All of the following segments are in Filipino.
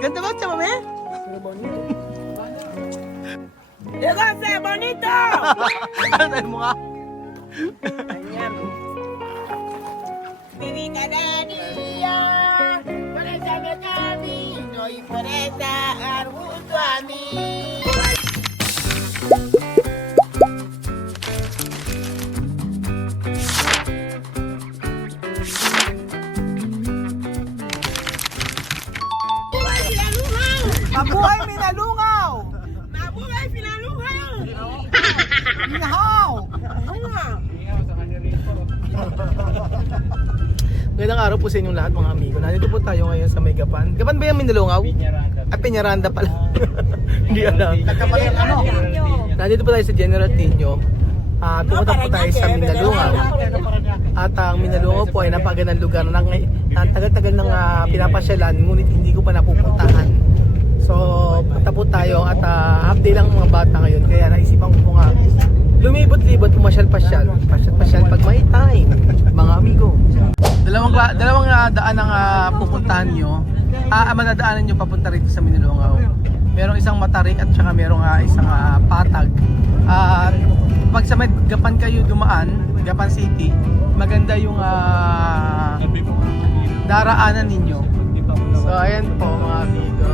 Ganda ba, chamame? ¡Llévase, bonito! Ano tayo mukha? Viví cada día por ese camino y por estar junto a mí. Mabuhay Minalungaw! ¡Mabuhay, Pinalungaw! Ihaw! Magandang araw po sa inyong lahat mga amigo. Nandito po tayo ngayon sa may Gapan. Gapan ba yung Minalungaw? Peñaranda pala. Hindi alam. Nandito po tayo sa General Tino. Pumunta po tayo sa Minalungaw. At ang Minalungaw po ay napagandang lugar na tagal-tagal nang pinapasyalan, ngunit hindi ko pa napupuntahan. So, punta po tayo at half day lang mga bata ngayon. Kaya naisipan ko po nga lumibot-libot, pumasyal-pasyal. Pasyal-pasyal pag may time, mga amigo. Dalawang daan ang pupuntahan nyo. Madadaanan nyo papunta rito sa Minalungaw. Merong isang matarik at saka merong isang patag. Pag sa may Gapan kayo dumaan, Gapan City, maganda yung daraanan ninyo. So ayan po mga amigo.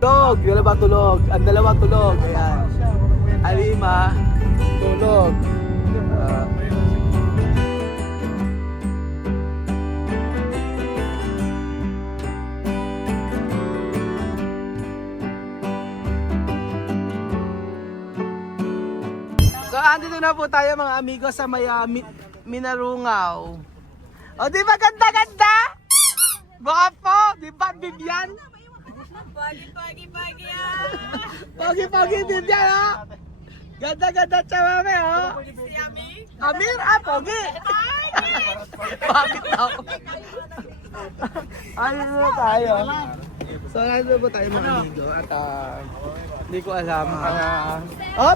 Tulog! Wala ba tulog? Ang dalawa tulog. Ayan. Alima, tulog. So, andito na po tayo mga amigo sa may Minalungaw. O, di ba ganda-ganda? Baka po, di ba Bibian? Pagi-pagi-pagi Pagi-pagi din yan ha. Ganda-ganda chamame ha. Si Ami. Amir pogi. Bakit ako? Ano na tayo? So nandito po tayo mga amigo at hindi ko alam.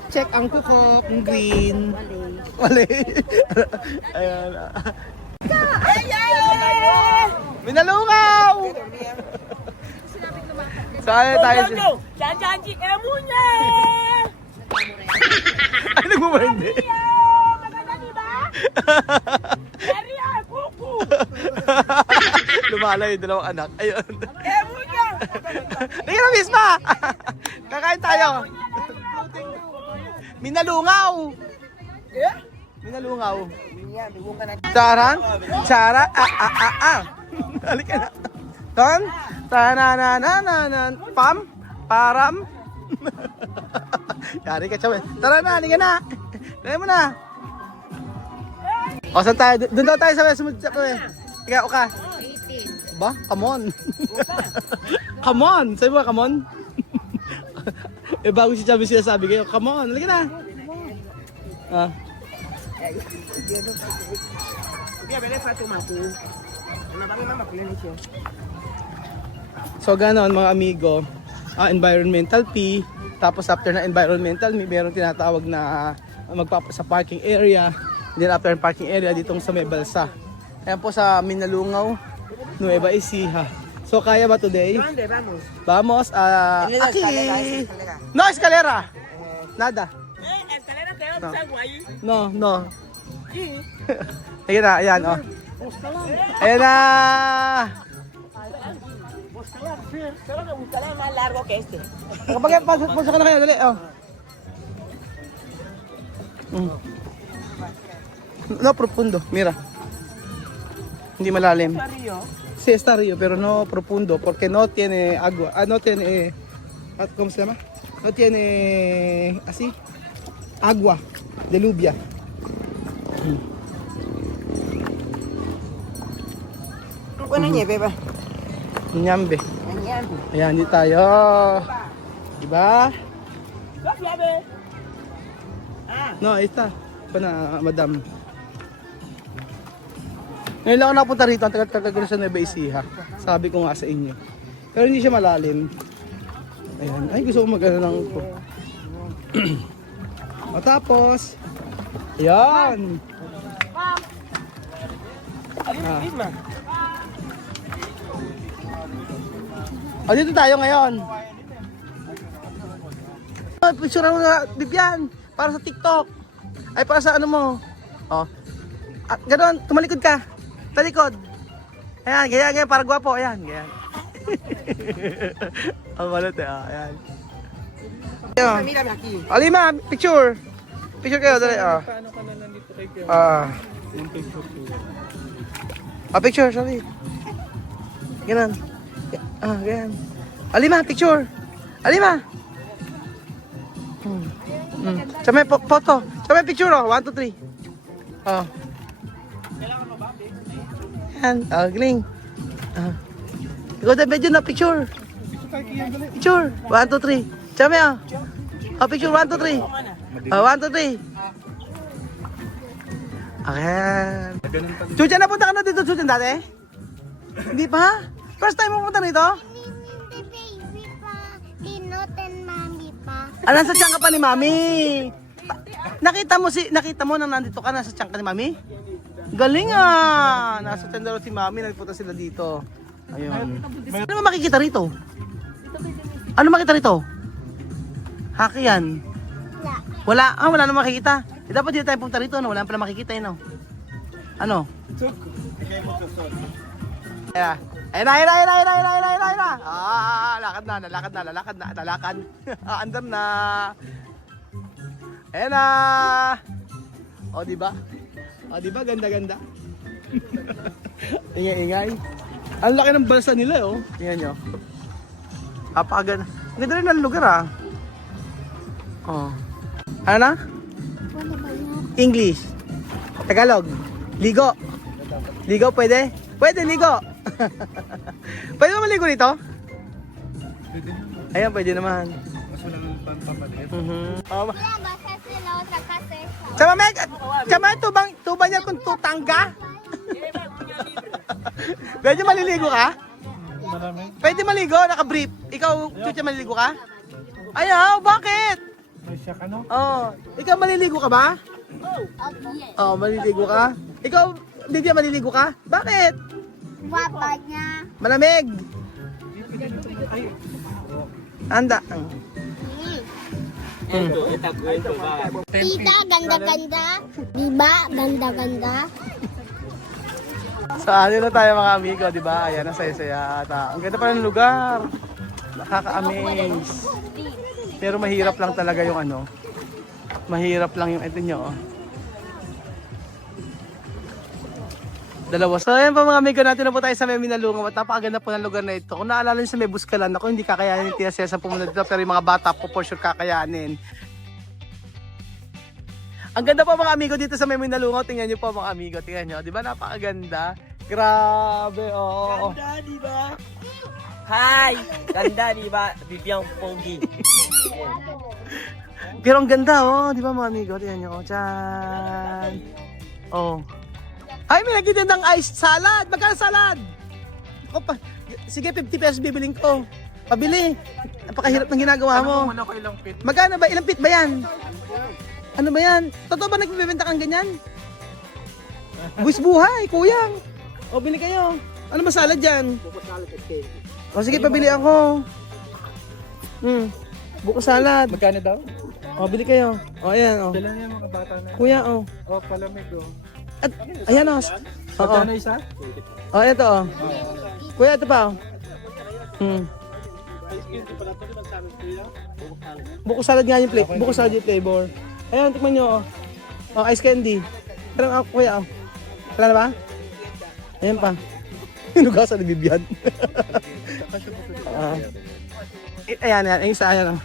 Check ang kuko, ang green. Wale. Ayan. Minalungaw! Saan tayo? Janji emunya. Ay, nagmumandi. Maganda diba? Dari kuku. Lumala yung dalawang anak. Ayun. Emunya. Hindi na misma. Kakain tayo. Minalungaw. Minalungaw. Charang? Chara? Halika na. Ton? Tananananan. Pam? Param? Yari ka, chawe. Tara na, halika na. Tara mo na. O, saan tayo? Doon daw tayo sa Westwood. Ikaw ka. 18. Ba? Come on. Come on. Sabi mo, come on. Bago si Chubby sinasabi kayo, come on. Halika na. So ganon mga amigo, environmental fee, tapos after na environmental meron tinatawag na sa parking area, then after ng parking area ditong sa may balsa. Ayan po sa Minalungaw, Nueva Ecija. So kaya ba today? Vamos. Aquí. No escalera. Nada. No. Ayan na, ayan oh. Ayan na. Más largo que este. Kapag pasok ka na kayo, dali oh. No profundo, mira. Hindi malalim. Sí, está río, pero no profundo porque no tiene agua. No tiene ¿cómo se llama? No tiene así agua de lluvia. Buena nieve ba? Nyambe. Ayan, di tayo. Diba? No, ahí está. pa na, madam. Ngayon lang ako napunta rito, ang tagal-tagal ko na sa Nueva Ecija. Sabi ko nga sa inyo. Pero hindi siya malalim. Ayan, ay gusto ko mag-ano lang po. Matapos, ayan. Dito tayo ngayon. Picture mo na, Bibian, para sa TikTok. Ay, para sa ano mo. Oh. Ganoon, tumalikod ka. Talikod. Ayan, ganyan, para gwapo. Ayan, ganyan. Ang malat eh, ayan. Alima, picture. Picture kayo, dali. Paano ka na nandito kay Kuya? Yung picture ko. Picture, sorry. Ganun. Ganyan. Alima, picture. Alima. Sa may photo. Sa may picture, 1, 2, 3. Yan, galing. Ikaw na medyo na picture. Picture. 1, 2, 3. Sa may, picture, 1, 2, 3. 1, 2, 3. Ayan. Chuchan, napunta ka na dito, Chuchan, dati? Hindi pa? First time mo punta rito? Baby pa, tinoten mami pa. Nasa tiyan ka pa ni Mami. Nakita mo na nandito ka, nasa tiyan ka ni Mami? Galing ah! Nasa tiyan daw si Mami, nagpunta sila dito. Ayun. Ano makikita rito? Ano makita rito? Haki yan. Wala. Wala na makikita. Dapat dito tayo punta rito, no? Wala pala makikita yun, no? Ano? Ayun na. Lalakad. Andar na. Ayun na. O, diba? Ganda. Ingay. Ang laki ng balsa nila, oh. Tingnan nyo. Apakaganda. Ganda rin ang lugar, ah. Oh. Ano na? English. Tagalog. Ligo. Ligo pwede? Pwede ligo. Pwede mo maligo dito? Ayan, pwede naman. Mas wala nang pampapalit. Sama tubang niya kung tutangga. Pwede maliligo ka? Marami. Pwede maligo, naka-brief. Ikaw, Chucha, maliligo ka? Ayaw, bakit? May siya ka, no? Ikaw maliligo ka ba? Maliligo ka? Ikaw, Bibia, maliligo ka? Bakit? Papa niya. Malamig. Anda. Tita, ganda-ganda. Diba? Ganda-ganda. So ano na tayo mga amigo, di ba? Ayan, ang saya-saya. At ang ganda pa ng lugar. Nakaka-amaze. Pero mahirap lang talaga yung ano. Mahirap lang yung ito nyo. Dalawa. So ayan po mga amigo, natin na po tayo sa may Minalungaw at napakaganda po ng lugar na ito. Kung naalala nyo sa may Buskalan, ako hindi kakayanin ni Tia Cesar pumunta dito, pero yung mga bata po for sure kakayanin. Ang ganda po mga amigo dito sa may Minalungaw. Tingnan nyo po mga amigo, tingnan nyo. Di ba napakaganda? Grabe, oo. Ganda, di ba? Hi! Ganda, di ba? Bibiang Pogi. Pero ang ganda, oh. Di ba mga amigo? Tingnan nyo, oh. Tiyaan. Oh. Ay, may nagtitindang iced salad. Magkano salad? Ako pa. Sige, 50 pesos bibiling ko. Pabili. Napakahirap ng ginagawa mo. Ano ko ilang pit? Magkano ba? Ilang pit ba yan? Ano ba yan? Totoo ba nagbibenta kang ganyan? Buwis buhay, kuyang. O, bili kayo. Ano ba salad dyan? Buko salad at cake. O, sige, pabili ako. Buko salad. Magkano daw? O, bili kayo. O, ayan, o. Kailan yung mga bata na? Kuya, o. Oh, palamig, oh. At, ayan, o. Oo. Magkano isa? O, ito, o. Kuya, ito pa, o. Buko salad nga yung flavor. Buko salad yung flavor. Ayan, tikman nyo, o. O, ice candy. Pero, kuya, o. Kailan na ba? Ayan pa. Hinugasan ni Bibian. Ayan, ayan. Yung isa, ayan, o.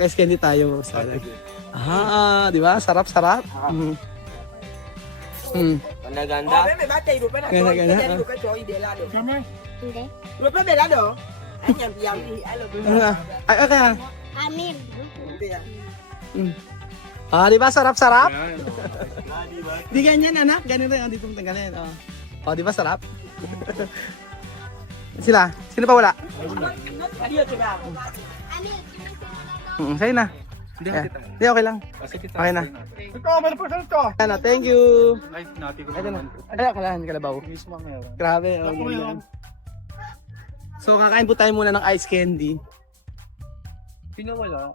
Ice candy tayo, salad. Di ba? Sarap. Ganda. Ganda. Kamay. Hindi. Amin. Ah, di ba? Sarap-sarap? Yan. Di ganyan, anak. Ganito yung dito mong tanggalin. Oh, di ba sarap? Sila? Sino pa wala? Sa'yo na. Hindi Eh, kita. Di, okay lang. Kasi kita. Okay na. Ito, may person ito. Ano, thank you. Ay, nati ko Ito na. naman. Ay, kalahan, kalabaw. Mismo ang meron. Grabe. Oh, Ako ganyan. yun. So, kakain po tayo muna ng ice candy. Pinawala.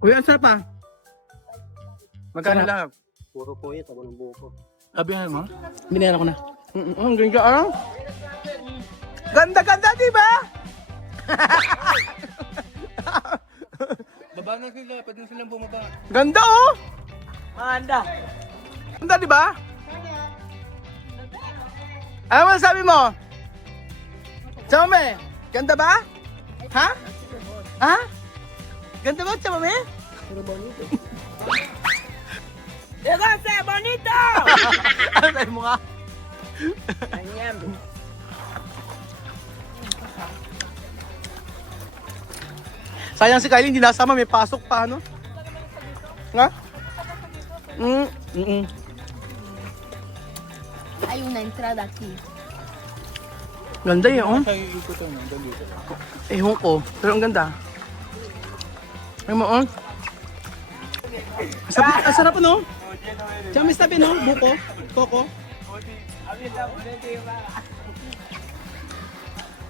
Uy, ang sarap ah. Magkano Sarap. lang? Puro po ito, walang buko. Abihan mo? Binayaran ko na. Ang ganda ah. Ganda-ganda, di ba? Baba na sila. Pwede na silang bumaba. Ganda oh. Manda! Ganda, di ba? Ano mo sabi mo? Chamame, ganda ba? Ha? Ha? Ganda ba, Chamame? Llegase, bonito! Ano sabi mo nga? Anyam. Sayang si Kylie, hindi nasama, may pasok pa, ano? Nga? Hay una entrada aquí. Ganda yun, oh. Kaya ikot ito, no? Dito. Ewan ko, pero ang ganda. Ay mo, oh. Ang sarap, no? Tsaka may sabi, no? Buko, koko.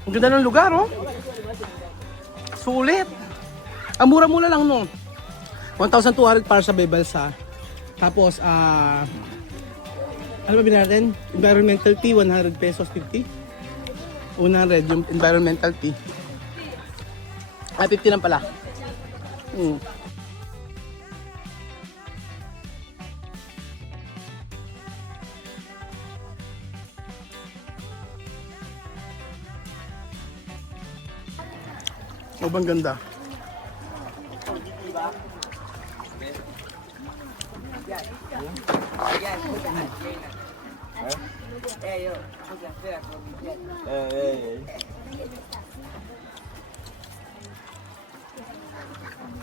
Ang ganda ng lugar, oh. Sulit. Ang mura-mura lang, no? 1,200 para sa Bebalsa. Tapos, ano ba binili natin? Environmental tea, 100 pesos 50. 100 yung environmental tea. Ay, 50 lang pala. Oh, bang ganda.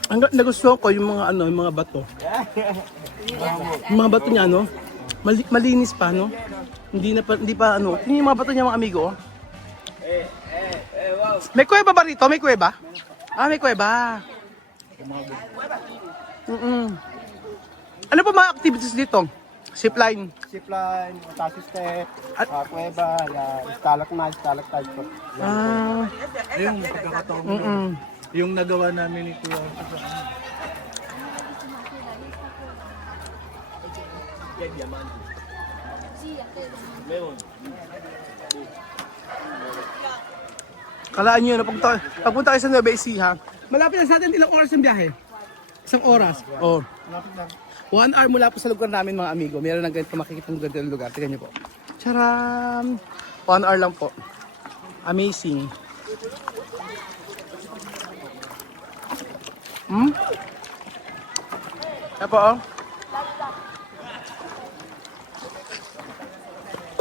Ang nagustuhan ko yung mga ano, yung mga bato. Yung mga bato niya, no? Malinis pa, no? Hindi pa ano. Tingnan yung mga bato niya, mga amigo, oh. May kuweba ba rito? May kuweba? Ah, may kuweba. Ano pa mga activities dito? Zipline. Zipline, taxi step, At- kuweba, stalagmite, stalactite po. Ah, Yung pagkakataon mo. Yung nagawa namin ni Kuya. kalaan nyo, pagpunta kayo sa Nueva Ecija, malapit lang sa atin, ilang oras ang biyahe? Isang oras. Oh. 1 hour mula po sa lugar namin, mga amigo. Meron ng ganito makikita ng ganito lugar. Tignan nyo po. Charam! 1 hour lang po. Amazing. Yan po, oh.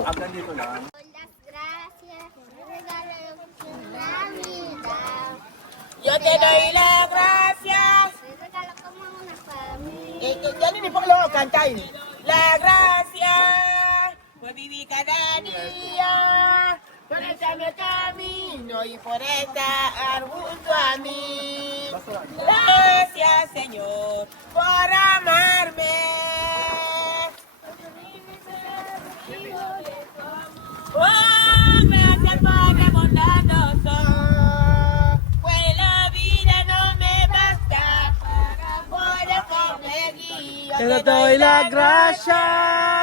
Las gracias, regalo Navidad. Yo te doy las gracias. Regalo como una familia. Ya ni por lo cantar. Las gracias por vivir cada día. Por echarme camino y por estar junto a mí. Gracias, Señor, por amarme. Oh, gracias Padre bondadoso. Pues la vida no me basta para poder conseguir. Te doy la gracia.